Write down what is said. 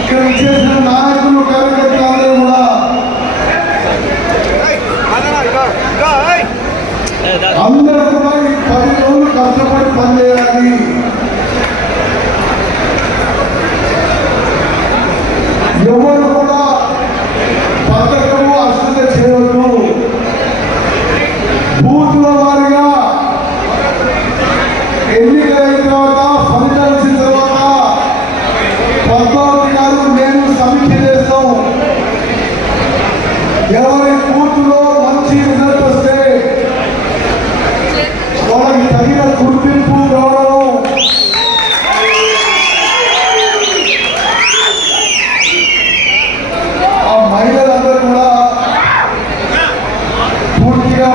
ఇక్కడ చేసిన నాయకులు కార్యకర్తలు కూడా అందరూ కూడా ఈ 10 రోజులు కష్టపడి పనిచేయాలి. ఎవరు కూడా పథకము అశ్రద్ధ చేయవద్దు. బూతుల వారిగా ఎన్నికలైన తర్వాత ఫలితాలు వచ్చిన తర్వాత పద్మావతి గారు నేను సమీక్ష చేస్తాం. ఎవరి బూతులో మంచి రిజల్ట్ వస్తే వాళ్ళకి తగిన గుర్తింపు రావడం, ఆ మహిళలందరూ కూడా పూర్తిగా